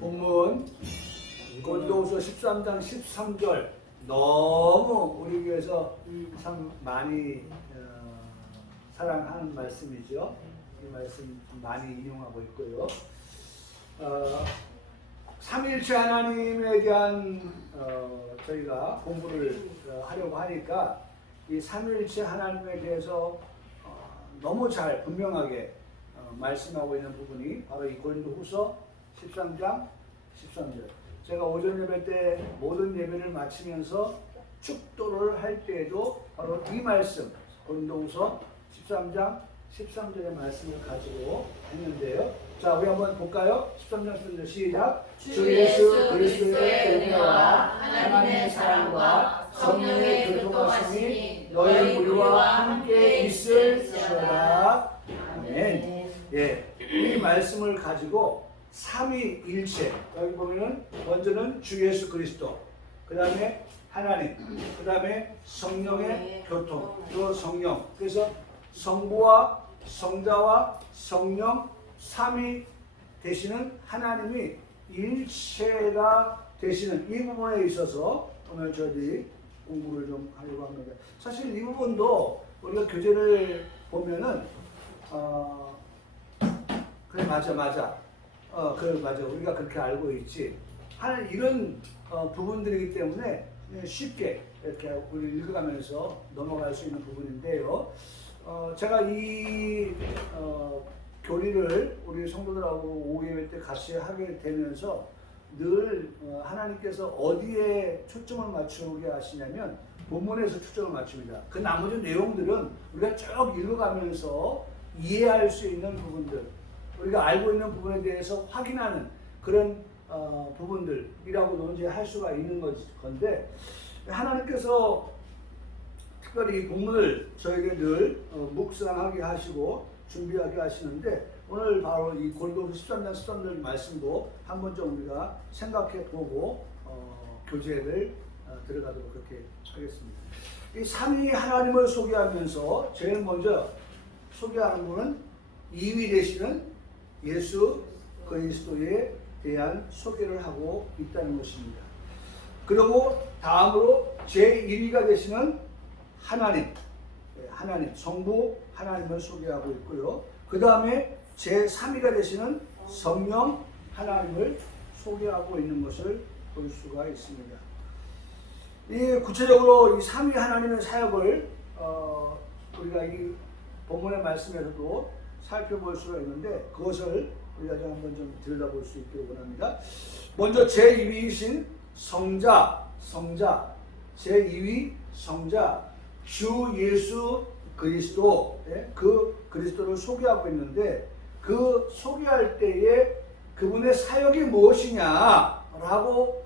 본문 고린도후서 13장 13절 너무 우리 교회에서 참 많이 사랑하는 말씀이죠. 이 말씀 많이 인용하고 있고요. 삼위일체 하나님에 대한 저희가 공부를 하려고 하니까 이 삼위일체 하나님에 대해서 너무 잘 분명하게 말씀하고 있는 부분이 바로 이 고린도후서 13장 13절. 제가 오전 예배 때 모든 예배를 마치면서 축도를 할 때에도 바로 이 말씀 고린도후서 13장 13절의 말씀을 가지고 했는데요. 자, 우리 한번 볼까요? 13장 13절 시작. 주 예수 그리스도의 은혜와 하나님의 사랑과 성령의 교통하심이 너희 우리와 함께 있을지어다. 아멘. 예, 이 말씀을 가지고 삼위일체, 여기 보면은 먼저는 주 예수 그리스도, 그 다음에 하나님, 그 다음에 성령의 교통, 또 성령. 그래서 성부와 성자와 성령 삼위 되시는 하나님이 일체가 되시는 이 부분에 있어서 오늘 저희들이 공부를 좀 하려고 합니다. 사실 이 부분도 우리가 교재를 보면은 그래 맞아. 그래 맞아. 우리가 그렇게 알고 있지. 하는 이런 부분들이기 때문에 쉽게 이렇게 우리 읽어가면서 넘어갈 수 있는 부분인데요. 제가 이 교리를 우리 성도들하고 5예배 때 같이 하게 되면서 늘 하나님께서 어디에 초점을 맞추게 하시냐면 본문에서 초점을 맞춥니다. 그 나머지 내용들은 우리가 쭉 읽어가면서 이해할 수 있는 부분들, 우리가 알고 있는 부분에 대해서 확인하는 그런 부분들이라고도 이제 할 수가 있는 건데, 하나님께서 특별히 이 본문을 저에게 늘 묵상하게 하시고 준비하게 하시는데, 오늘 바로 이 고린도후서 13장 13절 말씀도 한번 좀 우리가 생각해 보고 교재를 들어가도록 그렇게 하겠습니다. 이 삼위 하나님을 소개하면서 제일 먼저 소개하는 분은 2위 되시는 예수 그리스도에 대한 소개를 하고 있다는 것입니다. 그리고 다음으로 제1위가 되시는 하나님, 성부 하나님을 소개하고 있고요. 그 다음에 제3위가 되시는 성령 하나님을 소개하고 있는 것을 볼 수가 있습니다. 이 구체적으로 이 3위 하나님의 사역을 우리가 이 본문의 말씀에서도 살펴볼 수가 있는데, 그것을 우리가 좀 한번 좀 들여다볼 수 있기를 원합니다. 먼저 제2위이신 성자, 제2위 성자 주 예수 그리스도, 그 그리스도를 소개하고 있는데, 그 소개할 때에 그분의 사역이 무엇이냐라고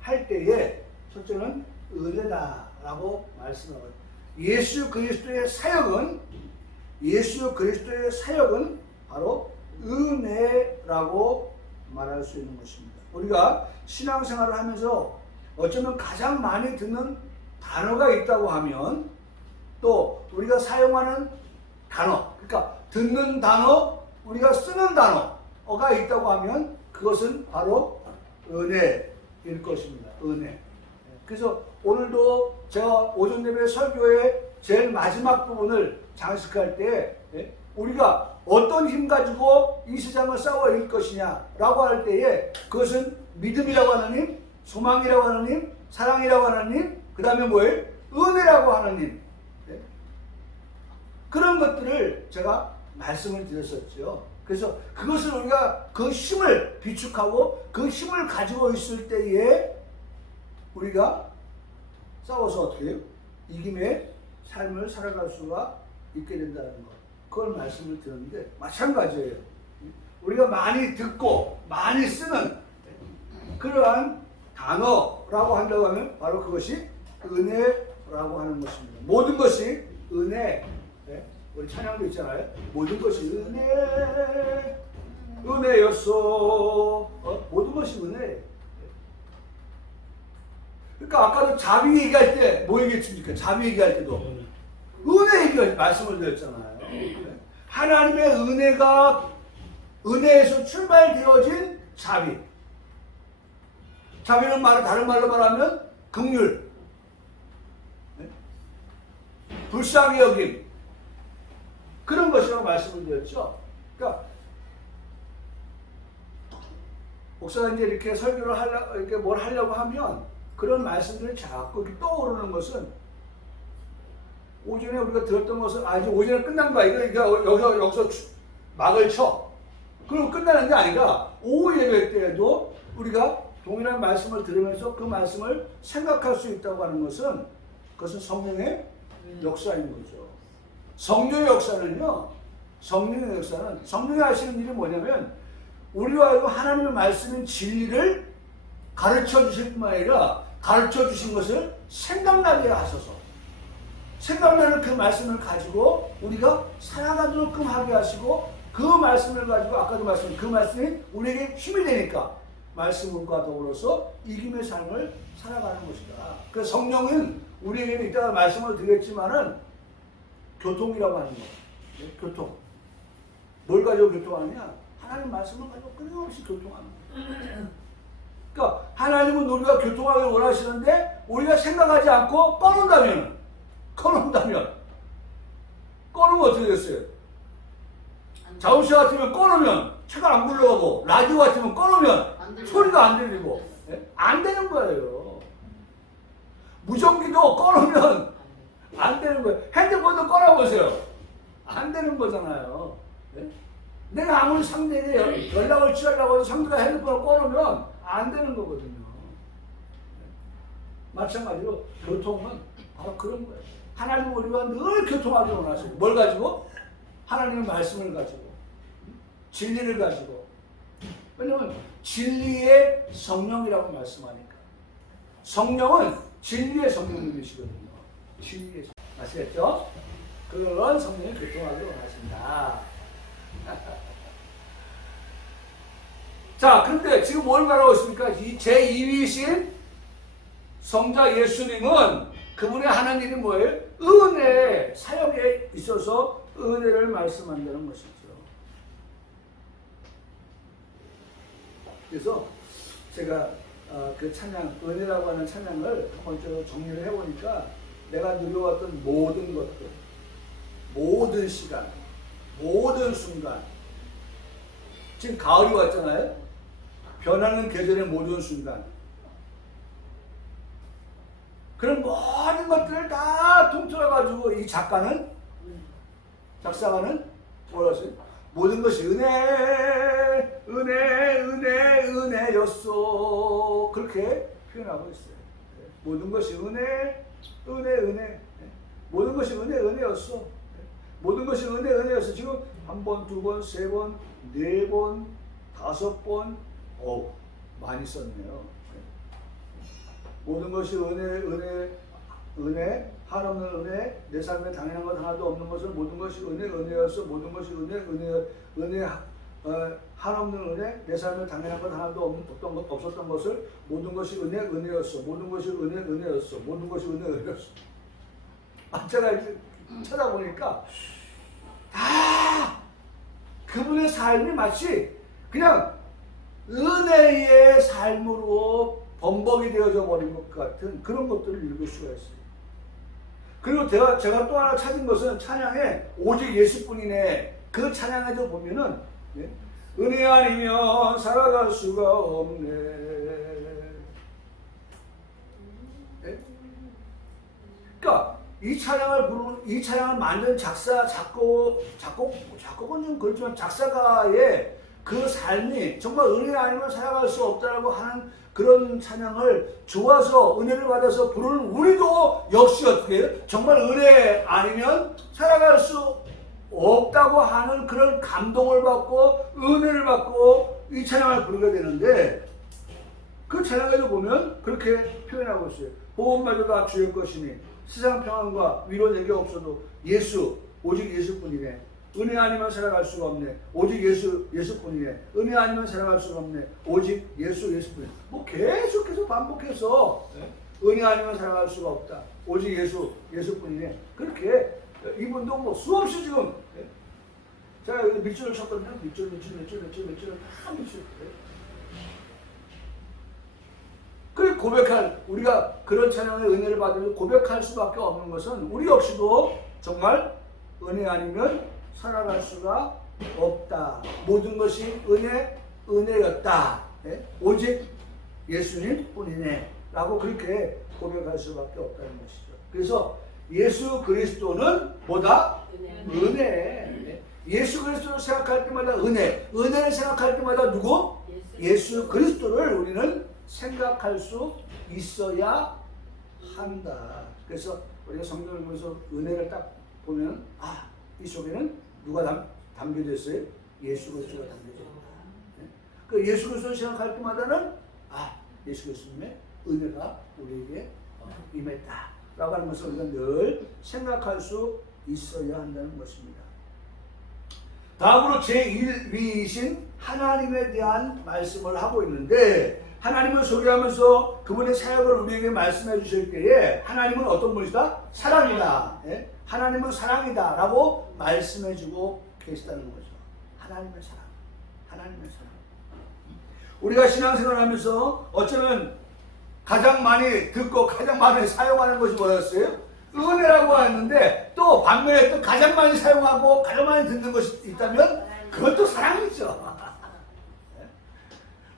할 때에 첫째는 은혜다라고 말씀하고, 예수 그리스도의 사역은 바로 은혜라고 말할 수 있는 것입니다. 우리가 신앙생활을 하면서 어쩌면 가장 많이 듣는 단어가 있다고 하면, 또 우리가 사용하는 단어, 그러니까 듣는 단어, 우리가 쓰는 단어가 있다고 하면 그것은 바로 은혜일 것입니다. 은혜. 그래서 오늘도 제가 오전 예배 설교의 제일 마지막 부분을 장식할 때 우리가 어떤 힘 가지고 이 세상을 싸워 이길 것이냐라고 할 때에 그것은 믿음이라고 하는 힘, 소망이라고 하는 힘, 사랑이라고 하는 힘, 그 다음에 뭐예요? 은혜라고 하는 힘. 그런 것들을 제가 말씀을 드렸었죠. 그래서 그것을 우리가 그 힘을 비축하고 그 힘을 가지고 있을 때에 우리가 싸워서 어떻게 해요? 이김의 삶을 살아갈 수가 있게 된다는 것. 그걸 말씀을 드렸는데 마찬가지예요. 우리가 많이 듣고 많이 쓰는 그러한 단어라고 한다고 하면 바로 그것이 은혜라고 하는 것입니다. 모든 것이 은혜. 우리 찬양도 있잖아요. 모든 것이 은혜였어. 모든 것이 은혜. 그러니까 아까도 자비 얘기할 때 뭐 얘기했습니까? 자비 얘기할 때도 은혜 얘기할 말씀을 드렸잖아요. 하나님의 은혜에서 출발되어진 자비. 자비는 다른 말로 말하면 긍휼, 네? 불쌍히 여김, 그런 것이라고 말씀을 드렸죠. 그러니까 목사가 이제 이렇게 설교를 하려고, 이렇게 뭘 하려고 하면 그런 말씀들이 자꾸 이렇게 떠오르는 것은 오전에 우리가 들었던 것은 이제 오전에 끝난 거야. 이거 여기서 막을 쳐. 그럼 끝나는 게 아니라 오후 예배 때에도 우리가 동일한 말씀을 들으면서 그 말씀을 생각할 수 있다고 하는 것은 그것은 성령의 역사인 거죠. 성령의 역사는요. 성령이 하시는 일이 뭐냐면 우리와 하여금 하나님의 말씀인 진리를 가르쳐 주실 뿐만 아니라 가르쳐 주신 것을 생각나게 하셔서 생각나는 그 말씀을 가지고 우리가 살아가도록끔 하게 하시고 그 말씀을 가지고 아까도 말씀드린 그 말씀이 우리에게 힘이 되니까 말씀과 더불어서 이김의 삶을 살아가는 것이다. 그래서 성령은 우리에게는 이따가 말씀을 드렸지만은 교통이라고 하는 거예요. 네? 교통. 뭘 가지고 교통하느냐? 하나님 말씀을 가지고 끊임없이 교통하는 거예요. 그러니까 하나님은 우리가 교통하기를 원하시는데 우리가 생각하지 않고 꺼놓으면 어떻게 됐어요? 자동차 같으면 꺼놓으면 차가 안 굴러가고 라디오 같으면 꺼놓으면 소리가 안 들리고 안 되는 거예요. 무전기도 꺼놓으면 안 되는 거예요. 핸드폰도 꺼놔보세요. 안 되는 거잖아요. 내가 아무리 상대에게 연락을 취하려고 해서 상대가 핸드폰을 꺼놓으면 안 되는 거거든요. 마찬가지로 교통은 바로 그런 거예요. 하나님은 우리와 늘 교통하기를 원하시고 뭘 가지고? 하나님의 말씀을 가지고 진리를 가지고. 왜냐하면 진리의 성령이라고 말씀하니까. 성령은 진리의 성령님이시거든요. 진리의 성령. 아시겠죠? 그런 성령이 교통하기를 원하신다. 자, 그런데 지금 뭘 말하고 있습니까? 이 제2위이신 성자 예수님은 그분의 하는 일이 뭐예요? 은혜, 사역에 있어서 은혜를 말씀한다는 것이죠. 그래서 제가 그 찬양, 은혜라고 하는 찬양을 한번 좀 정리를 해보니까 내가 누려왔던 모든 것들, 모든 시간, 모든 순간, 지금 가을이 왔잖아요. 변하는 계절의 모든 순간, 그런 모든 것들을 다 통틀어가지고 이 작가는, 작사가는 뭐라고 했어요? 모든 것이 은혜였소. 그렇게 표현하고 있어요. 모든 것이 은혜. 모든 것이 은혜였어. 모든 것이 은혜였어. 지금 한 번, 두 번, 세 번, 네 번, 다섯 번, 많이 썼네요. 모든 것이 은혜, 한없는 은혜, 내 삶에 당연한 것 하나도 없는 것을 모든 것이 은혜였어. 모든 것이 한없는 은혜, 내 삶에 당연한 것 하나도 없었던 것을 모든 것이 은혜였어. 모든 것이 은혜였어. 모든 것이 은혜였어. 제가 이렇게 찾아보니까 다 그분의 삶이 마치 그냥 은혜의 삶으로 범벅이 되어져 버린 것 같은 그런 것들을 읽을 수가 있어요. 그리고 제가 또 하나 찾은 것은 찬양에 오직 예수뿐이네. 그 찬양에도 보면은 은혜 아니면 살아갈 수가 없네. 그러니까 이 찬양을 만든 작곡은 좀 그렇지만 작사가의 그 삶이 정말 은혜 아니면 살아갈 수 없다라고 하는 그런 찬양을 좋아서 은혜를 받아서 부르는 우리도 역시 어떻게 해요? 정말 은혜 아니면 살아갈 수 없다고 하는 그런 감동을 받고 은혜를 받고 이 찬양을 부르게 되는데 그 찬양에도 보면 그렇게 표현하고 있어요. 보험마저 다 주의 것이니 세상 평안과 위로 내게 없어도 오직 예수뿐이네. 은혜 아니면 살아갈 수가 없네. 오직 예수뿐이네. 은혜 아니면 살아갈 수가 없네. 오직 예수뿐이네. 뭐 계속해서 반복해서 은혜 아니면 살아갈 수가 없다. 오직 예수뿐이네. 그렇게 이분도 뭐 수없이 지금 제가 여기 밑줄을 쳤거든요. 밑줄을 다 밑줄. 우리가 그런 찬양의 은혜를 받으면 고백할 수밖에 없는 것은 우리 역시도 정말 은혜 아니면 살아갈 수가 없다. 모든 것이 은혜였다. 네? 오직 예수님 뿐이네. 라고 그렇게 고백할 수밖에 없다는 것이죠. 그래서 예수 그리스도는 뭐다? 은혜. 네? 예수 그리스도를 생각할 때마다 은혜를 생각할 때마다 누구? 예수 그리스도를 우리는 생각할 수 있어야 한다. 그래서 우리가 성경을 보면서 은혜를 딱 보면 이 속에는 누가 담겨져 있어요? 예수 그리스도가 담겨져 있다. 네? 그 예수 그리스도를 생각할 때마다는 예수 그리스도의 은혜가 우리에게 임했다 라고 하는 것을 우리가 늘 생각할 수 있어야 한다는 것입니다. 다음으로 제1위이신 하나님에 대한 말씀을 하고 있는데, 하나님을 소개하면서 그분의 사역을 우리에게 말씀해 주실 때에 하나님은 어떤 분이시다? 사랑이다. 예? 하나님은 사랑이다 라고 말씀해 주고 계시다는 거죠. 하나님의 사랑. 하나님의 사랑. 우리가 신앙생활을 하면서 어쩌면 가장 많이 듣고 가장 많이 사용하는 것이 뭐였어요? 은혜라고 했는데, 또 반면에 또 가장 많이 사용하고 가장 많이 듣는 것이 있다면 그것도 사랑이죠.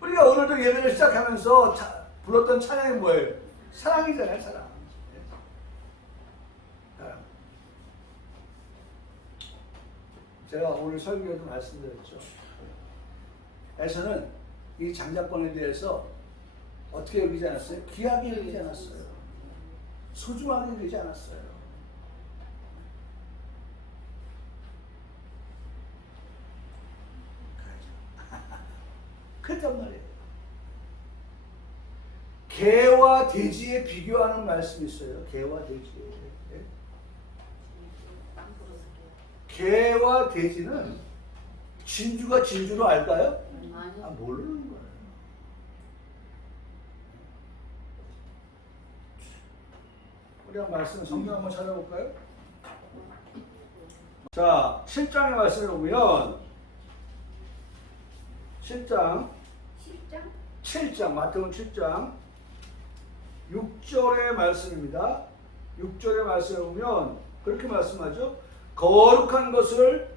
우리가 오늘도 예배를 시작하면서 불렀던 찬양이 뭐예요? 사랑이잖아요. 사랑. 사랑. 제가 오늘 설교에도 말씀드렸죠. 에서는 이 장자권에 대해서 어떻게 여기지 않았어요? 귀하게 여기지 않았어요. 소중하게 여기지 않았어요. 그랬단 말이에요. 개와 돼지에 비교하는 말씀이 있어요. 개와 돼지. 개와 돼지는 진주가 진주로 알까요? 모르는 거예요. 우리가 말씀 성경 한번 찾아볼까요? 자, 7장의 말씀을 보면 7장 마태복음 7장 6절의 말씀입니다. 6절의 말씀을 보면 그렇게 말씀하죠. 거룩한 것을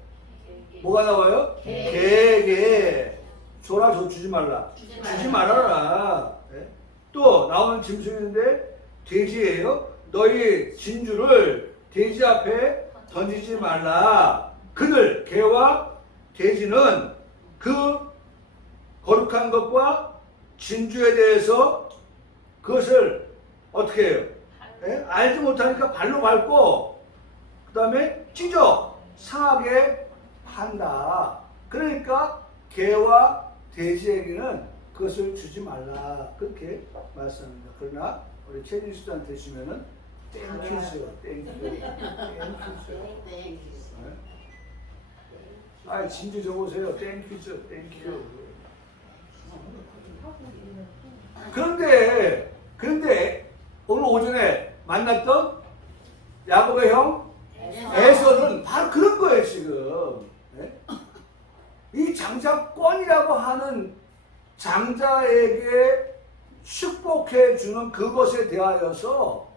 뭐가 나와요? 개에게 줘라, 주지 말라. 주지 말아라. 네? 또 나오는 짐승인데 돼지예요. 너희 진주를 돼지 앞에 던지지 말라. 그들 개와 돼지는 그 거룩한 것과 진주에 대해서 그것을 어떻게 해요? 네? 알지 못하니까 발로 밟고 그 다음에 찢어 상하게 한다. 그러니까 개와 돼지에게는 그것을 주지 말라. 그렇게 말씀합니다. 그러나 우리 최진수한테 주면은 땡큐죠. 진주 줘보세요. 땡큐죠. 땡큐. 그런데 오늘 오전에 만났던 야곱의 형 에서는 바로 그런 거예요. 지금 이 장자권이라고 하는 장자에게 축복해 주는 그것에 대하여서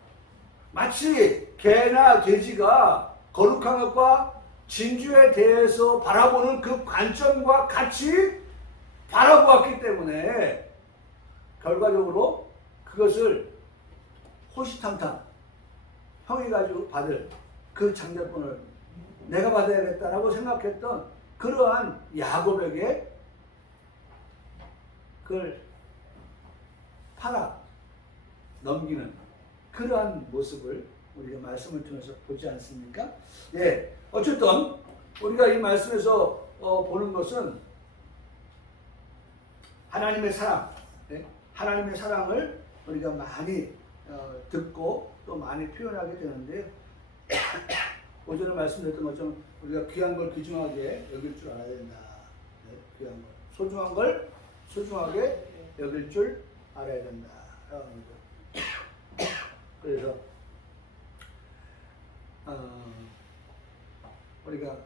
마치 개나 돼지가 거룩한 것과 진주에 대해서 바라보는 그 관점과 같이 바라보았기 때문에 결과적으로 그것을 호시탐탐 형이 가지고 받을 그 장자권을 내가 받아야겠다라고 생각했던 그러한 야곱에게 그걸 팔아 넘기는 그러한 모습을 우리가 말씀을 통해서 보지 않습니까? 예, 어쨌든 우리가 이 말씀에서 보는 것은 하나님의 사랑, 하나님의 사랑을 우리가 많이 듣고 또 많이 표현하게 되는데 오전에 말씀드렸던 것처럼 우리가 귀한 걸 귀중하게 여길 줄 알아야 된다. 귀한 걸, 소중한 걸 소중하게 여길 줄 알아야 된다. 그래서 우리가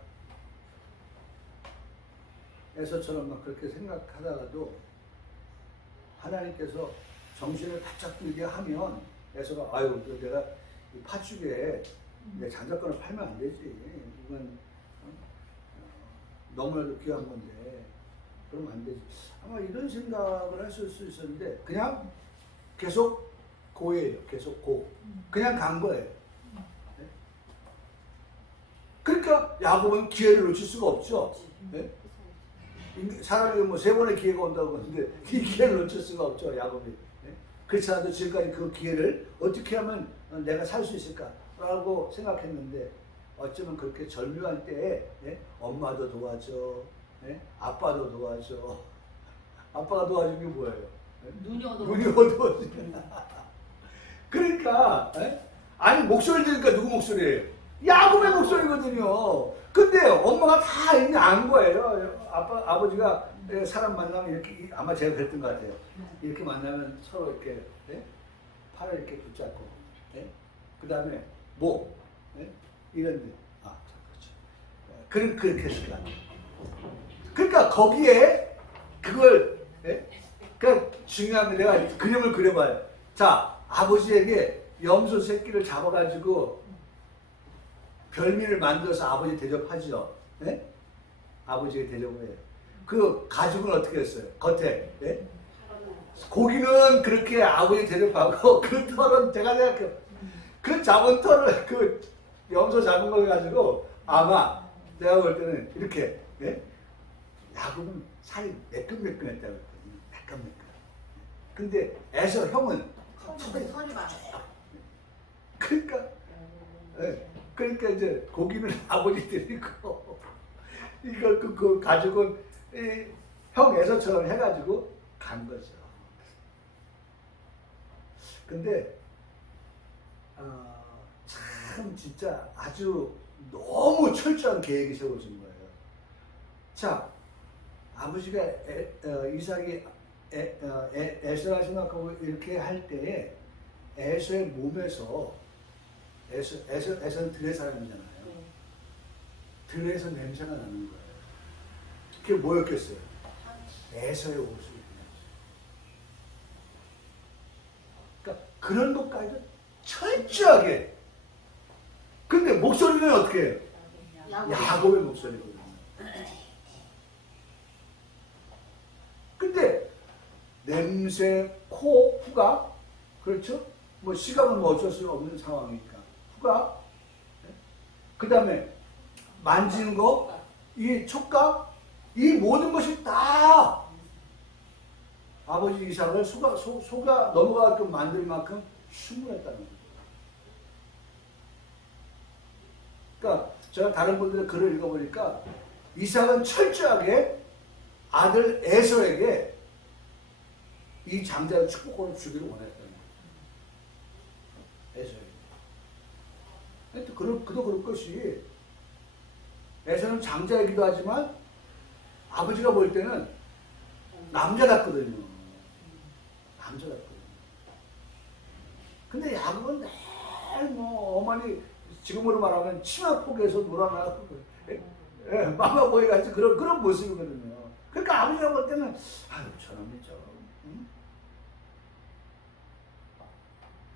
에서처럼 막 그렇게 생각하다가도 하나님께서 정신을 바짝 들게 하면 에서가 아유 내가 이 팥죽에 내 장작권을 팔면 안 되지. 이건 너무나도 귀한 건데 그러면 안 되지. 아마 이런 생각을 했을 수 있었는데 그냥 계속 고예요. 계속 고. 그냥 간 거예요. 네? 그러니까 야곱은 기회를 놓칠 수가 없죠. 네? 사람이 뭐 3번의 기회가 온다고 하는데 이 기회를 놓칠 수가 없죠. 야곱이. 네? 그렇지 않아도 지금까지 그 기회를 어떻게 하면 내가 살 수 있을까라고 생각했는데 어쩌면 그렇게 절묘한 때에 엄마도 도와줘, 아빠도 도와줘. 아빠가 도와준 게 뭐예요? 눈이 눈이 어두워져. 그러니까 아니 목소리 들으니까 누구 목소리예요? 야곱의 목소리거든요. 근데 엄마가 다 이미 안 거예요. 아버지가 사람 만나면 이렇게 아마 제가 그랬던 것 같아요. 이렇게 만나면 서로 이렇게 팔을 이렇게 붙잡고, 그 다음에 뭐 이런데 그렇게 했을 것 같아요. 그러니까 거기에 그걸 그러니까 중요한 게 내가 그림을 그려봐요. 자, 아버지에게 염소 새끼를 잡아가지고 별미를 만들어서 아버지 대접하죠. 아버지에게 대접을 해요. 그 가죽은 어떻게 했어요? 겉에 고기는 그렇게 아버지 대접하고 그 털은 제가 생각해요. 그 잡은 털을 그 염소 잡은 거 가지고 아마 내가 볼 때는 이렇게 야곱은 살이 매끈매끈했다고 했거든요. 매끈매끈. 근데 에서 형은 털이 많아요. 그러니까 그러니까 이제 고기는 아버지 드리고 이걸 그 가죽은 형 에서처럼 해가지고 간 거죠. 근데 참 진짜 아주 너무 철저한 계획이 세워진 거예요. 자, 아버지가 이삭이 에서라 생각하고 이렇게 할 때에 에서의 몸에서 에서는 들의 사람이잖아요. 들에서 냄새가 나는 거예요. 그게 뭐였겠어요? 에서의 옷을 입는. 그러니까 그런 것까지도 철저하게. 근데 목소리는 어떻게 해요? 야곱의 목소리거든요. 근데 냄새, 코, 후각, 그렇죠? 뭐 시각은 뭐 어쩔 수 없는 상황이니까 후각, 그 다음에 만지는 거, 이 촉각, 이 모든 것이 다 아버지 이삭을 속아 넘어가게끔 만들 만큼 충분했다는 거죠. 그러니까 제가 다른 분들의 글을 읽어보니까 이삭은 철저하게 아들 에서에게 이 장자의 축복권을 주기를 원했다는 거예요. 에서에게. 그도 그럴 것이 에서는 장자이기도 하지만 아버지가 볼 때는 남자 같거든요. 남자 같거든요. 근데 야곱은 늘 뭐 어머니 지금으로 말하면 치마 폭에서 놀아나고 마마보이 같이 그런 모습이거든요. 그러니까 아버지가 볼 때는 아유 저놈이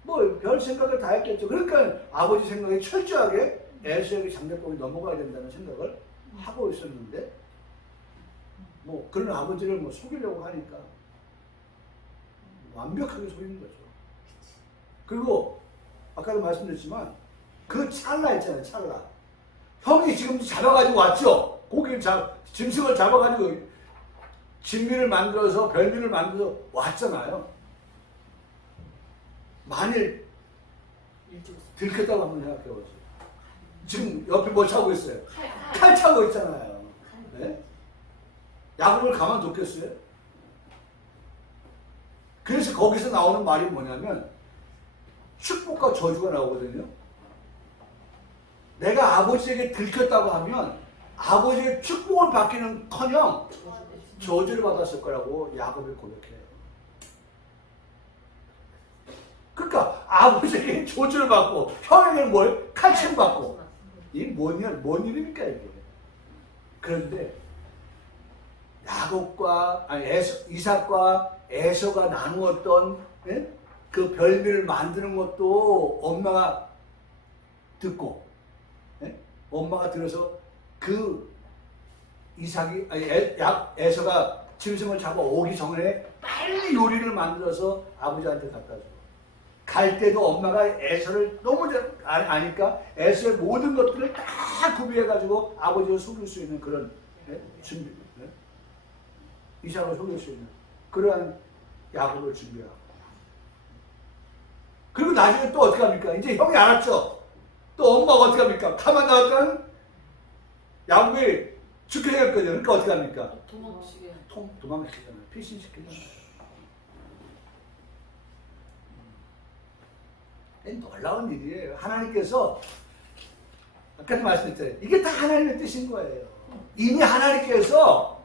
뭐 별 생각을 다 했겠죠. 그러니까 아버지 생각에 철저하게 에서에게 장자권이 넘어가야 된다는 생각을 하고 있었는데 뭐 그런 아버지를 뭐 속이려고 하니까 완벽하게 속인 거죠. 그리고 아까도 말씀드렸지만 그 찰나 있잖아요. 찰나. 형이 지금 잡아가지고 왔죠. 고기를 짐승을 잡아가지고 진미를 만들어서 별미를 만들어서 왔잖아요. 만일 들켰다고 한번 생각해보세요. 지금 옆에 뭐 차고 있어요? 칼 차고 있잖아요. 네? 야곱을 가만뒀겠어요? 그래서 거기서 나오는 말이 뭐냐면 축복과 저주가 나오거든요. 내가 아버지에게 들켰다고 하면 아버지의 축복을 받기는커녕 저주를 받았을 거라고 야곱이 고백해요. 그러니까 아버지에게 저주를 받고 형에게는 뭘? 칼침 받고 이게 뭔 일입니까 이게? 그런데 이삭과 에서가 나누었던 예? 그 별미를 만드는 것도 엄마가 듣고, 예? 엄마가 들어서 그 이삭이 에서가 짐승을 잡아 오기 전에 빨리 요리를 만들어서 아버지한테 갖다 줘. 갈 때도 엄마가 에서를 너무 아니까 에서의 모든 것들을 다 구비해가지고 아버지를 속일 수 있는 그런 준비, 이삭을 속일 수 있는 그러한 야곱을 준비하고. 그리고 나중에 또 어떻게 합니까? 이제 형이 알았죠? 또 엄마가 어떻게 합니까? 가만 놔뒀다간 야곱이 죽게 생겼거든요. 그러니까 어떻게 합니까? 도망치게. 도망치잖아요. 피신시키잖아요. 놀라운 일이에요. 하나님께서 아까도 말씀드렸잖아요. 이게 다 하나님의 뜻인 거예요. 이미 하나님께서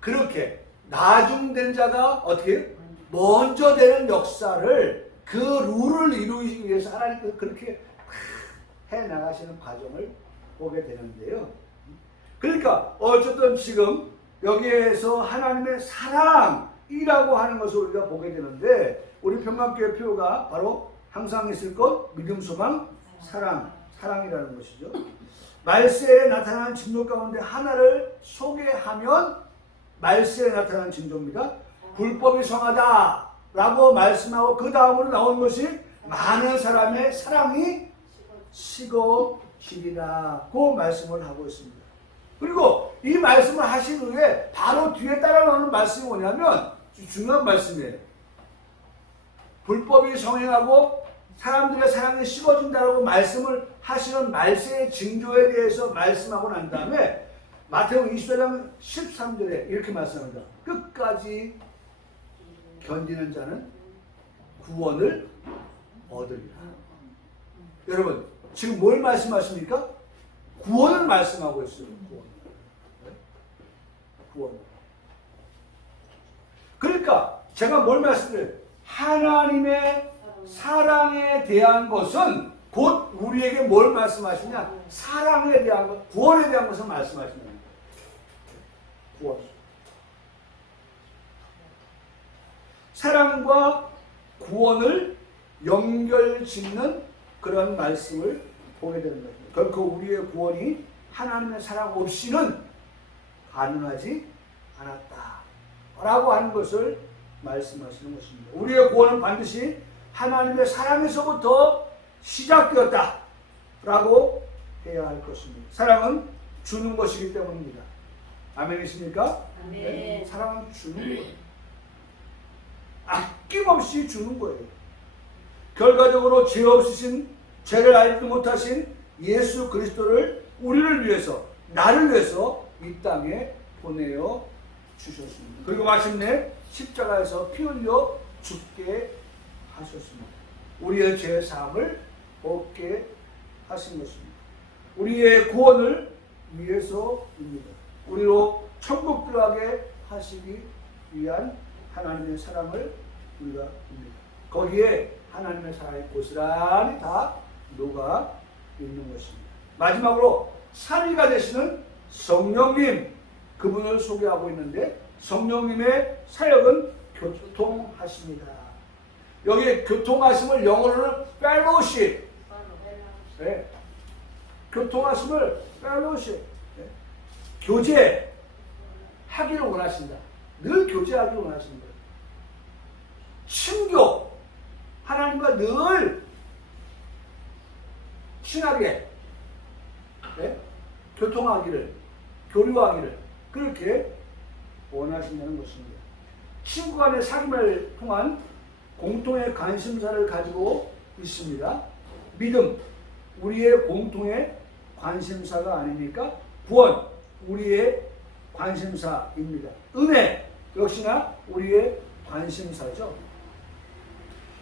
그렇게 나중된 자가 어떻게 먼저 되는 역사를 그 룰을 이루기 위해서 하나님께서 그렇게 해나가시는 과정을 보게 되는데요. 그러니까 어쨌든 지금 여기에서 하나님의 사랑이라고 하는 것을 우리가 보게 되는데 우리 평강교회 표가 바로 항상 있을 것 믿음, 소망, 사랑이라는 것이죠. 말세에 나타나는 징조 가운데 하나를 소개하면 말세에 나타나는 징조입니다. 불법이 성하다라고 말씀하고 그 다음으로 나온 것이 많은 사람의 사랑이 식어지리라고 말씀을 하고 있습니다. 그리고 이 말씀을 하신 후에 바로 뒤에 따라 나오는 말씀이 뭐냐면 중요한 말씀이에요. 불법이 성행하고 사람들의 사랑이 식어진다라고 말씀을 하시는 말세의 징조에 대해서 말씀하고 난 다음에 마태복음 24장 13절에 이렇게 말씀합니다. 끝까지 견디는 자는 구원을 얻으리라. 여러분 지금 뭘 말씀하십니까? 구원을 말씀하고 있어요. 구원. 그러니까 제가 뭘 말씀드려요? 하나님의 사랑에 대한 것은 곧 우리에게 뭘 말씀하시냐? 사랑에 대한 것, 구원에 대한 것을 말씀하시는 거예요. 구원. 사랑과 구원을 연결짓는 그런 말씀을 보게 되는 거죠. 결코 우리의 구원이 하나님의 사랑 없이는 가능하지 않았다라고 하는 것을 말씀하시는 것입니다. 우리의 구원은 반드시 하나님의 사랑에서부터 시작되었다라고 해야 할 것입니다. 사랑은 주는 것이기 때문입니다. 아멘이십니까? 아멘. 네, 사랑은 주는 거예요. 아낌없이 주는 거예요. 결과적으로 죄 없으신, 죄를 알지 못하신 예수 그리스도를 우리를 위해서, 나를 위해서 이 땅에 보내어 주셨습니다. 그리고 마침내 십자가에서 피 흘려 죽게 하셨습니다. 우리의 죄 사함을 얻게 하신 것입니다. 우리의 구원을 위해서입니다. 우리로 천국 들어가게 하시기 위한 하나님의 사랑을 우리가 봅니다. 거기에 하나님의 사랑이 고스란히 다 녹아 있는 것입니다. 마지막으로 3위가 되시는 성령님, 그분을 소개하고 있는데 성령님의 사역은 교통하십니다. 여기 교통하심을 영어로는 fellowship, 네. 교통하심을 fellowship, 네. 교제하기를 원하신다. 늘 교제하기를 원하신다. 친교, 하나님과 늘 친하게, 네? 교통하기를, 교류하기를 그렇게 원하신다는 것입니다. 친구 간의 사귐을 통한 공통의 관심사를 가지고 있습니다. 믿음, 우리의 공통의 관심사가 아닙니까? 구원, 우리의 관심사입니다. 은혜, 역시나 우리의 관심사죠.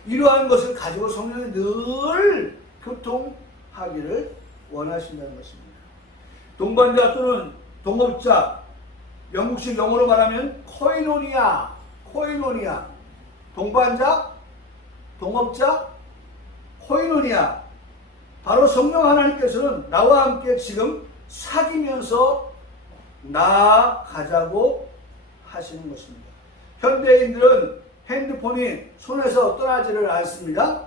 이러한 것을 가지고 성령이 늘 교통하기를 원하신다는 것입니다. 동반자 또는 동업자, 영국식 영어로 말하면 코이노니아, 동반자, 동업자, 코이노니아. 바로 성령 하나님께서는 나와 함께 지금 사귀면서 나아가자고 하시는 것입니다. 현대인들은 핸드폰이 손에서 떠나지를 않습니다.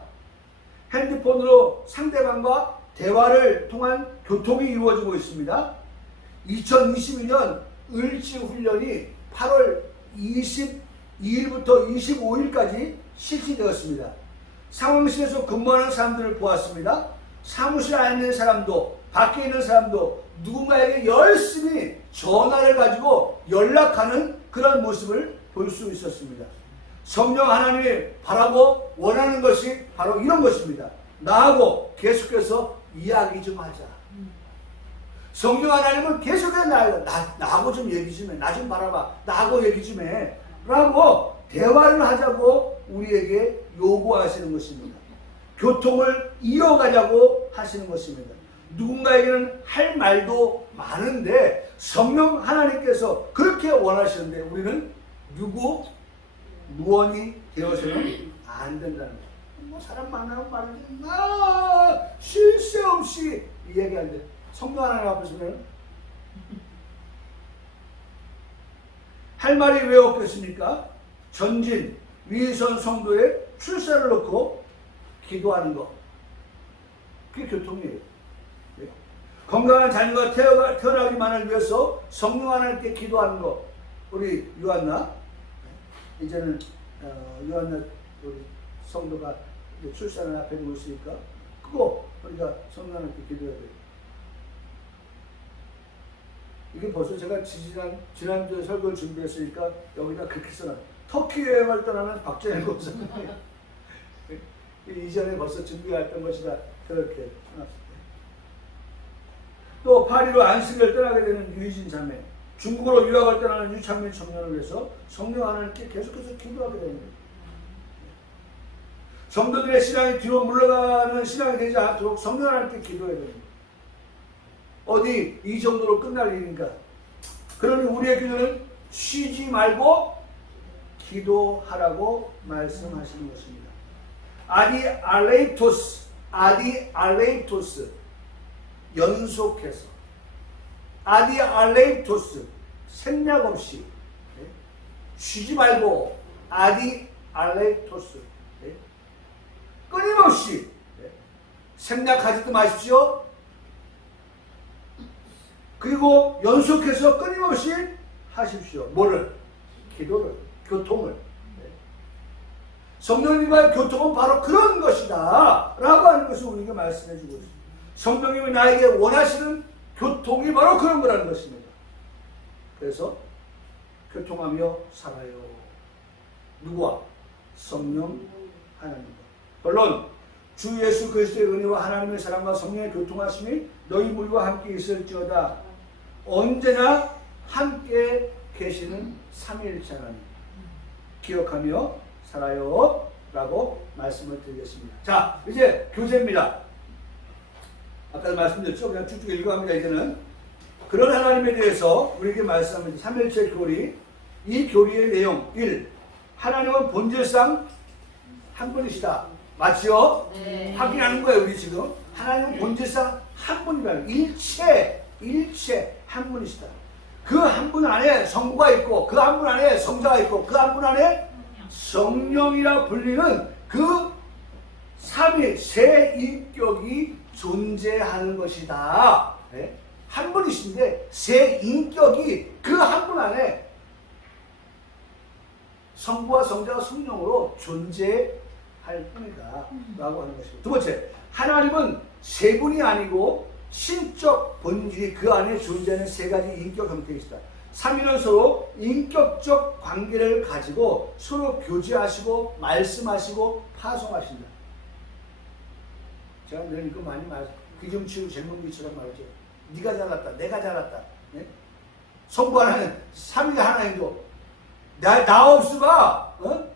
핸드폰으로 상대방과 대화를 통한 교통이 이루어지고 있습니다. 2022년 을지훈련이 8월 22일부터 25일까지 실시되었습니다. 상황실에서 근무하는 사람들을 보았습니다. 사무실 안에 있는 사람도 밖에 있는 사람도 누군가에게 열심히 전화를 가지고 연락하는 그런 모습을 볼 수 있었습니다. 성령 하나님이 바라고 원하는 것이 바로 이런 것입니다. 나하고 계속해서 이야기 좀 하자. 성령 하나님은 계속해서 나하고 좀 얘기 좀 해. 나 좀 바라봐. 나하고 얘기 좀 해. 라고 대화를 하자고 우리에게 요구하시는 것입니다. 교통을 이어가자고 하시는 것입니다. 누군가에게는 할 말도 많은데 성령 하나님께서 그렇게 원하시는데 우리는 무언이 되어서는 안 된다는 거예요. 뭐 사람 만나면 말하지 쉴 새 없이 이야기하는데 성령 하나님 앞에서는 할 말이 왜 없겠습니까? 전진 위선 성도의 출세를 놓고 기도하는 것, 그게 교통이에요. 건강한 자녀가 태어나기만을 위해서 성령 하나님께 기도하는 것. 우리 요한나 이제는 요한나 우리 성도가 출산을 앞에 두고 있으니까 그거 우리가 성령 하나님께 기도해야 돼요. 이게 벌써 제가 지난주에 설교를 준비했으니까 여기다 그렇게 써놔. 터키 여행을 떠나는 박정현 목사님 이전에 벌써 준비했던 것이다. 그렇게 해놨습니다. 또 파리로 안식을 떠나게 되는 유희진 자매, 중국으로 유학을 떠나는 유창민 청년을 위해서 성령 하나님께 계속해서 기도하게 됩니다. 성도들의 신앙이 뒤로 물러가는 신앙이 되지 않도록 성령 하나님께 기도해야 됩니다. 어디 이 정도로 끝날 일인가? 그러니 우리의 기도는 쉬지 말고 기도하라고 말씀하시는 것입니다. 아디 알레이토스 연속해서 아디 알레이토스 생략 없이 쉬지 말고 아디 알레이토스 끊임없이 생략하지도 마십시오. 그리고 연속해서 끊임없이 하십시오. 뭐를? 기도를, 교통을. 성령님과의 교통은 바로 그런 것이다 라고 하는 것을 우리에게 말씀해 주고 있습니다. 성령님이 나에게 원하시는 교통이 바로 그런 거라는 것입니다. 그래서 교통하며 살아요. 누구와? 성령 하나님과. 결론, 주 예수 그리스도의 은혜와 하나님의 사랑과 성령의 교통하심이 너희 무리와 함께 있을지어다. 언제나 함께 계시는 삼위일체 하나님 기억하며 살아요 라고 말씀을 드리겠습니다. 자, 이제 교재입니다. 아까도 말씀드렸죠? 그냥 쭉쭉 읽어갑니다. 이제는 그런 하나님에 대해서 우리에게 말씀합니다. 삼위일체 교리. 이 교리의 내용 1. 하나님은 본질상 한 분이시다. 맞죠? 네. 확인하는 거예요. 우리 지금 하나님은 본질상 한 분이라는 일체 한 분이시다. 그 한 분 안에 성부가 있고 그 한 분 안에 성자가 있고 그 한 분 안에 성령이라 불리는 그 삼위 세 인격이 존재하는 것이다. 네? 한 분이신데 세 인격이 그 한 분 안에 성부와 성자와 성령으로 존재할 뿐이다 라고 하는 것입니다. 두 번째, 하나님은 세 분이 아니고 신적 본질이 그 안에 존재하는 세 가지 인격 형태이시다. 삼위는 서로 인격적 관계를 가지고 서로 교제하시고 말씀하시고 파송하신다. 제가 늘 이거 많이 말해요. 귀중치우 쟁문기처럼 말이죠. 네가 잘났다, 내가 잘났다. 네? 성부 하나는 삼위가 하나님도 나 없으면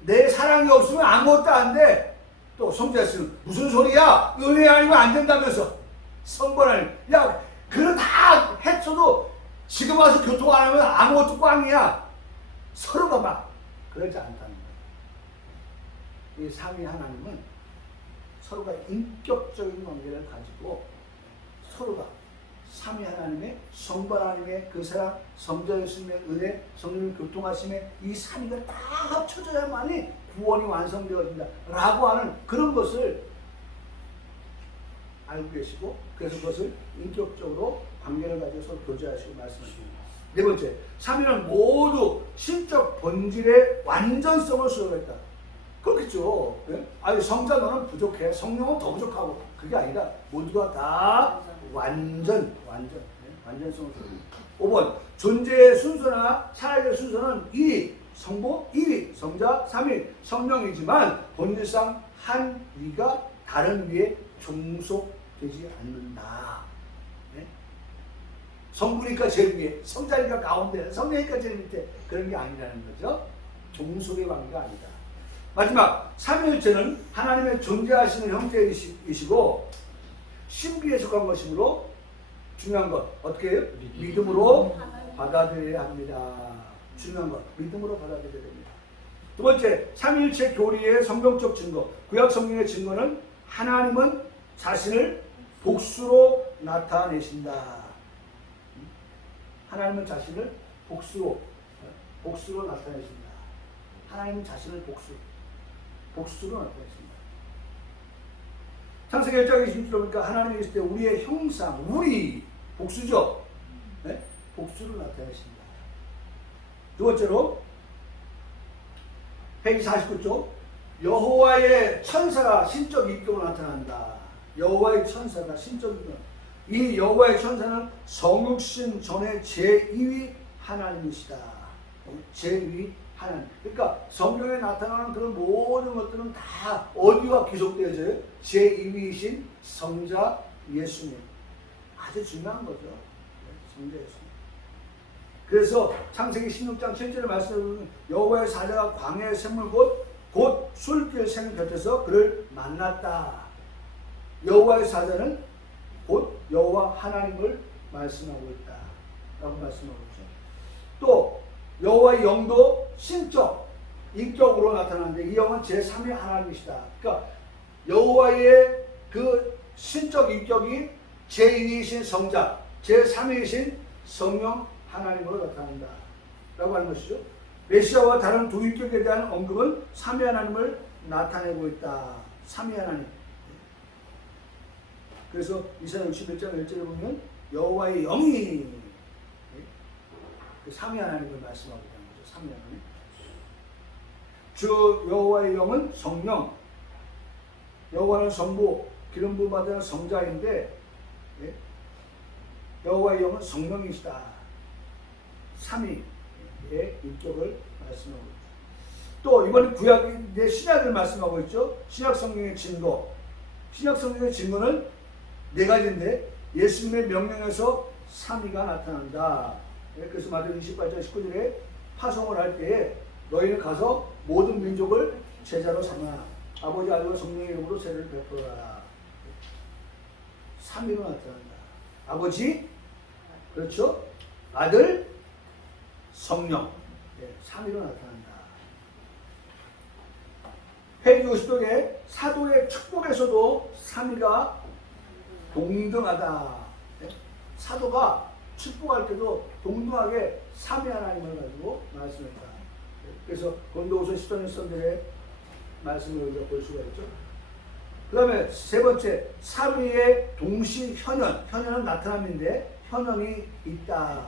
내 사랑이 없으면 아무것도 안 돼. 또 성자였으면 무슨 소리야? 은혜 아니면 안 된다면서. 성부 하나님, 야 그거 다 했어도 지금 와서 교통 안 하면 아무것도 꽝이야. 서로가 막 그러지 않다는 거예요. 이 삼위 하나님은 서로가 인격적인 관계를 가지고 서로가 삼위 하나님의 성부 하나님의 그 사랑, 성자 예수님의 은혜, 성령의 교통하심에 이 삼위가 다 합쳐져야만이 구원이 완성되어진다 라고 하는 그런 것을 알고 계시고, 그래서 그것을 인격적으로 관계를 가져서 교제하시고 말씀하십니다. 네 번째, 삼위는 모두 신적 본질의 완전성을 수용했다. 그렇겠죠. 예? 아니 성자 너는 부족해, 성령은 더 부족하고, 그게 아니라 모두가 다 완전성을 수용합니다. 5번, 존재의 순서나 사역의 순서는 1위 성부, 2위 성자, 3위 성령이지만 본질상 한 위가 다른 위에 종속되지 않는다. 네? 성부니까 제일 위에, 성자니까 가운데, 성령이니까 제일 밑에, 그런 게 아니라는 거죠. 종속의 관계가 아니다. 마지막, 삼위일체는 하나님의 존재하시는 형태이시고 신비에 속한 것이므로 중요한 것 어떻게 해요? 믿음으로 받아들여야 합니다. 중요한 것 믿음으로 받아들여야 됩니다. 두 번째, 삼위일체 교리의 성경적 증거, 구약 성경의 증거는 하나님은 자신을 복수로 나타내신다. 하나님은 자신을 복수로 나타내신다. 하나님은 자신을 복수로 나타내신다. 창세기 1장 20절 보니까 하나님이 계실 때 우리의 형상, 우리 복수죠. 네? 복수로 나타내신다. 두 번째로 페이지 49쪽, 여호와의 천사가 신적 인격으로 나타난다. 여호와의 천사가 신적 인격. 이 여호와의 천사는 성육신 전의 제2위 하나님이시다. 제2위 하나님. 그러니까 성경에 나타나는 그런 모든 것들은 다 어디와 귀속되어져요? 제2위이신 성자 예수님. 아주 중요한 거죠. 성자 예수님. 그래서 창세기 16장 7절의 말씀을 보면 여호와의 사자가 광야의 샘물 곧 술길 샘 곁에서 그를 만났다. 여호와의 사자는 곧 여호와 하나님을 말씀하고 있다 라고 말씀하고 있죠. 또 여호와의 영도 신적 인격으로 나타나는데 이 영은 제3의 하나님이시다. 그러니까 여호와의 그 신적 인격이 제2위이신 성자, 제3위이신 성령 하나님으로 나타난다 라고 하는 것이죠. 메시아와 다른 두 인격에 대한 언급은 3위 하나님을 나타내고 있다. 3위 하나님. 그래서 이사야 61장 1절에 보면 여호와의 영이 그 3위 하나님을 말씀하고 있는 거죠. 3위 하나님. 주 여호와의 영은 성령, 여호와는 성부, 기름 부음 받은 성자인데 여호와의 영은 성령이시다. 3위의 인격을 말씀하고 있죠. 또 이번에 구약의 신약을 말씀하고 있죠. 신약 성경의 증거. 신약 성경의 증거는 네 가지인데 예수님의 명령에서 3위가 나타난다. 그래서 마태복음 28장 19절에 파송을 할 때에 너희는 가서 모든 민족을 제자로 삼아 아버지 아들과 성령의 이름으로 세례를 베풀어라. 3위로 나타난다. 아버지, 그렇죠? 아들, 성령. 3위로 나타난다. 페이지 50쪽에 사도의 축복에서도 3위가 동등하다. 사도가 축복할 때도 동등하게 3위 하나님을 가지고 말씀했다. 그래서 고린도후서 10장 13절에 말씀을 우리가 볼 수가 있죠. 그 다음에 세 번째, 3위의 동시현현. 현현은 나타남인데 현현이 있다.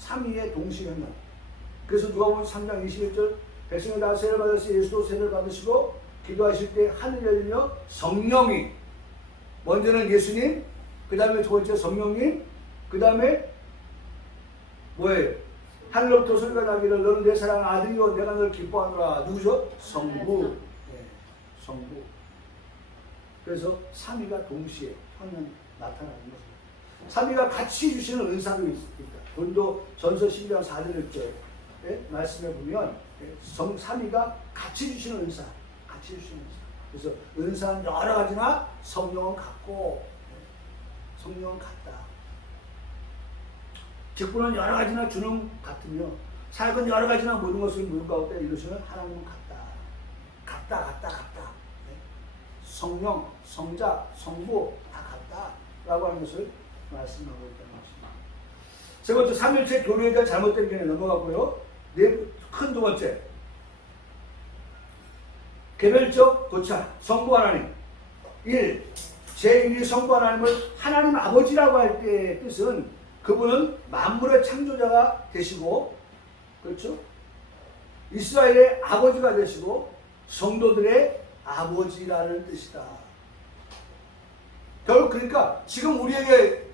3위의 동시현현. 그래서 누가복음 3장 21절 백성이 다 세례를 받으시 예수도 세례를 받으시고 기도하실 때 하늘이 열리며 성령이 먼저는 예수님, 그 다음에 두 번째 성령님, 그 다음에 뭐예요? 하늘로부터 소리가 나기를 너는 내 사랑하는 아들이요 내가 너를 기뻐하노라. 누구죠? 성부. 네, 성부. 그래서 3위가 동시에 현현 나타나는 것입니다. 3위가 같이 주시는 은사도 있습니다. 본도 전서 12장 4절 6절 말씀해 보면 3위가 같이 주시는 은사, 같이 주시는 은사. 그래서 은사는 여러 가지나 성령은 같고 성령은 같다. 직분은 여러 가지나 주는 같으며 사역은 여러 가지나 모든 것을 모든 가운데 이루시는 하나님은 같다. 성령, 성자, 성부 다 같다라고 하는 것을 말씀하고 있다는 것입니다. 세 번째, 삼일체 교류에 대한 잘못된 견해 넘어가고요. 큰 두 번째, 개별적 도착, 성부 하나님. 1. 제1위 성부 하나님을 하나님 아버지라고 할 때의 뜻은 그분은 만물의 창조자가 되시고, 그렇죠? 이스라엘의 아버지가 되시고 성도들의 아버지라는 뜻이다. 결국 그러니까 지금 우리에게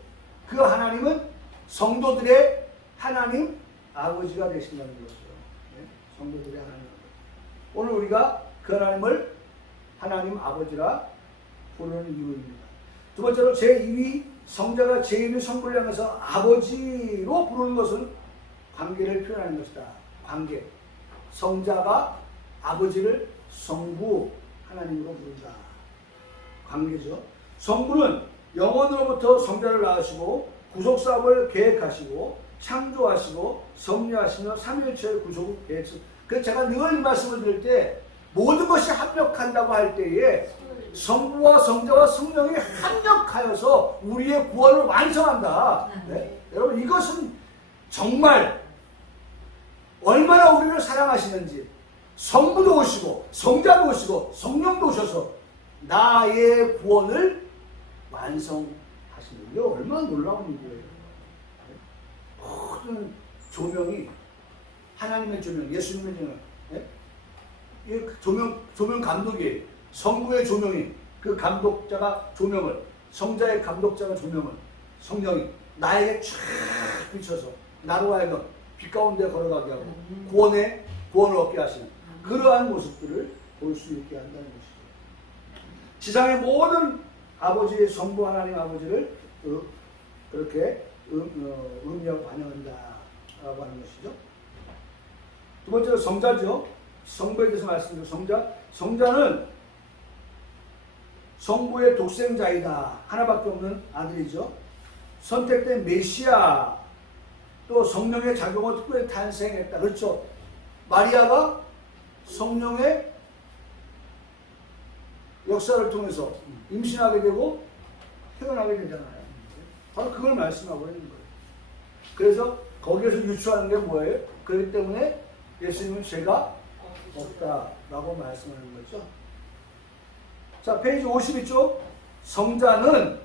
그 하나님은 성도들의 하나님 아버지가 되신다는 거죠. 네? 성도들의 하나님 아버지. 오늘 우리가 그 하나님을 하나님 아버지라 부르는 이유입니다. 두 번째로 제2위 성자가 제1위 성부를 향해서 아버지로 부르는 것은 관계를 표현하는 것이다. 관계. 성자가 아버지를 성부 하나님으로 부른다. 관계죠. 성부는 영원으로부터 성자를 낳으시고 구속사업을 계획하시고 창조하시고 섭리하시며 삼위일체의 구속을 계획하시고, 그래서 제가 늘 이 말씀을 드릴 때 모든 것이 합력한다고 할 때에 성부와 성자와 성령이 합력하여서 우리의 구원을 완성한다. 네? 여러분 이것은 정말 얼마나 우리를 사랑하시는지, 성부도 오시고 성자도 오시고 성령도 오셔서 나의 구원을 완성하시는 게 얼마나 놀라운 일이에요. 모든 조명이 하나님의 조명, 예수님의 조명, 이 조명 감독이 성부의 조명이 그 감독자가 조명을, 성자의 감독자가 조명을, 성령이 나에게 쫙 비춰서 나로 하여금 빛 가운데 걸어가게 하고 구원을 얻게 하시는 그러한 모습들을 볼 수 있게 한다는 것이죠. 지상의 모든 아버지의 성부 하나님 아버지를 그렇게 의미하고 반영한다라고 하는 것이죠. 두 번째로 성자죠. 성부에 대해서 말씀드리고, 성자는 성부의 독생자이다. 하나밖에 없는 아들이죠. 선택된 메시아, 또 성령의 작용을 특별히 탄생했다. 그렇죠. 마리아가 성령의 역사를 통해서 임신하게 되고 태어나게 되잖아요. 바로 그걸 말씀하고 있는 거예요. 그래서 거기에서 유추하는 게 뭐예요? 그렇기 때문에 예수님은 죄가 없다라고 말씀하는 거죠. 자, 페이지 52쪽. 성자는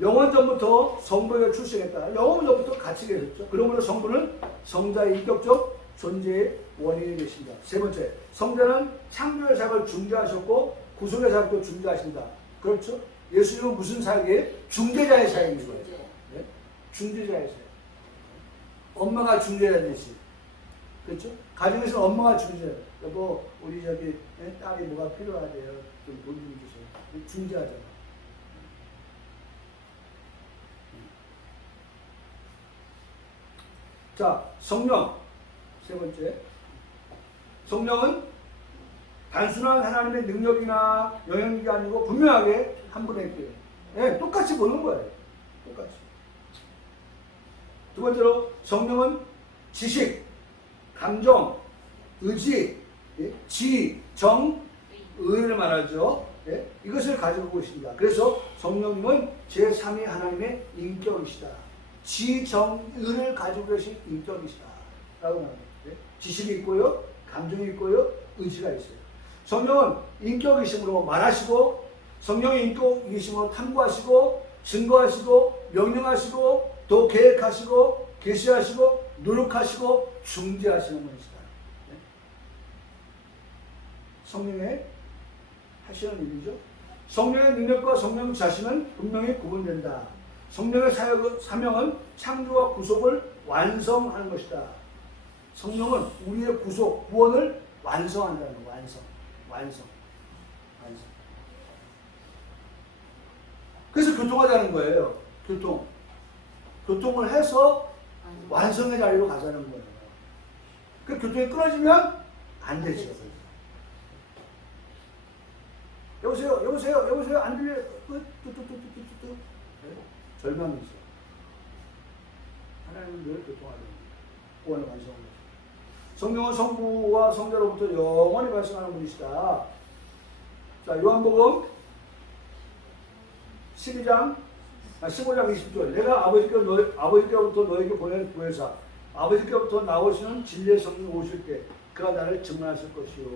영원 전부터 성부에게 출생했다. 영원 전부터 같이 계셨죠. 그러므로 성부는 성자의 인격적 존재의 원인이 되십니다. 세 번째, 성자는 창조의 사역을 중재하셨고 구속의 사역도 중재하신다. 그렇죠? 예수님은 무슨 사역이에요? 중재자의 사역인 거예요. 네? 중재자의 사역. 엄마가 중재자듯이. 그렇죠? 가정에서 엄마가 중재자. 여보, 우리 저기 딸이 뭐가 필요하대요. 좀 돈 좀 주세요. 중재하잖아. 자, 성령. 세 번째. 성령은 단순한 하나님의 능력이나 영향력이 아니고 분명하게 한 분의 교회. 네, 똑같이 보는 거예요. 똑같이. 두 번째로 성령은 지식, 감정, 의지, 지, 정, 의를 말하죠. 예? 이것을 가지고 있습니다. 그래서 성령님은 제3위 하나님의 인격이시다. 지, 정, 의를 가지고 계신 인격이시다. 라고 말합니다. 예? 지식이 있고요, 감정이 있고요, 의지가 있어요. 성령은 인격이심으로 말하시고, 성령의 인격이심으로 탐구하시고, 증거하시고, 명령하시고, 또 계획하시고, 계시하시고, 노력하시고, 중재하시는 분이시다. 예? 성령의 하시는 일이죠. 성령의 능력과 성령 자신은 분명히 구분된다. 성령의 사명은 창조와 구속을 완성하는 것이다. 성령은 우리의 구속, 구원을 완성한다는 거. 완성. 그래서 교통하자는 거예요. 교통을 해서 완성의 자리로 가자는 거예요. 그 교통이 끊어지면 안 되죠. 여보세요, 안 들려요. 절망이죠. 하나님은 늘 교통하는 구원을 완성하는 거죠. 성령은 성부와 성자로부터 영원히 발생하는 분이시다. 자, 요한복음 12장 15장 20절 내가 아버지께로부터 너에게 보낸 보혜사 아버지께로부터 나오시는 진리의 성령 오실 때 그가 나를 증언하실 것이요.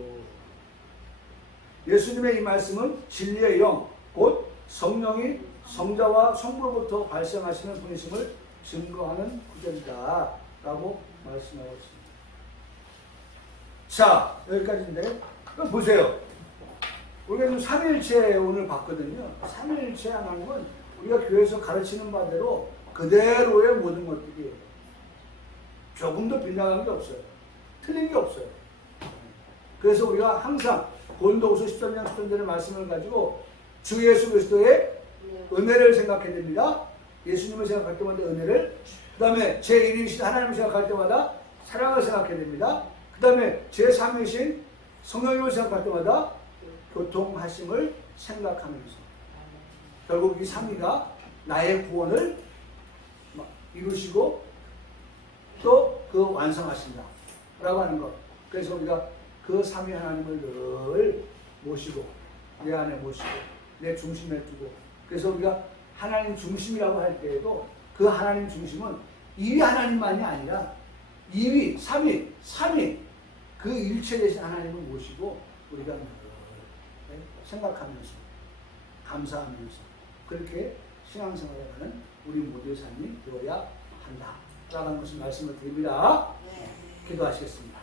예수님의 이 말씀은 진리의 영 곧 성령이 성자와 성부로부터 발생하시는 분이심을 증거하는 구절이다 라고 말씀하고 있습니다. 자, 여기까지인데 그럼 보세요. 우리가 지금 삼위일체 오늘 봤거든요. 삼위일체 하나님은 우리가 교회에서 가르치는 바대로 그대로의 모든 것들이 조금도 빗나간 게 없어요. 틀린 게 없어요. 그래서 우리가 항상 고린도후서 13장 13절의 말씀을 가지고 주 예수 그리스도의 은혜를 생각해야 됩니다. 예수님을 생각할 때마다 은혜를, 그 다음에 제1위이신 하나님을 생각할 때마다 사랑을 생각해야 됩니다. 그 다음에 제3위이신 성령님을 생각할 때마다 교통하심을 생각하면서 결국 이 3위가 나의 구원을 이루시고 또 그 완성하신다 라고 하는 것. 그래서 우리가 그 3위 하나님을 늘 모시고 내 안에 모시고 내 중심에 두고, 그래서 우리가 하나님 중심이라고 할 때에도 그 하나님 중심은 2위 하나님만이 아니라 2위, 3위, 3위 그 일체 되신 하나님을 모시고 우리가 늘 생각하면서 감사하면서 그렇게 신앙생활을 하는 우리 모두의 삶이 되어야 한다 라는 것을 말씀을 드립니다. 기도하시겠습니다.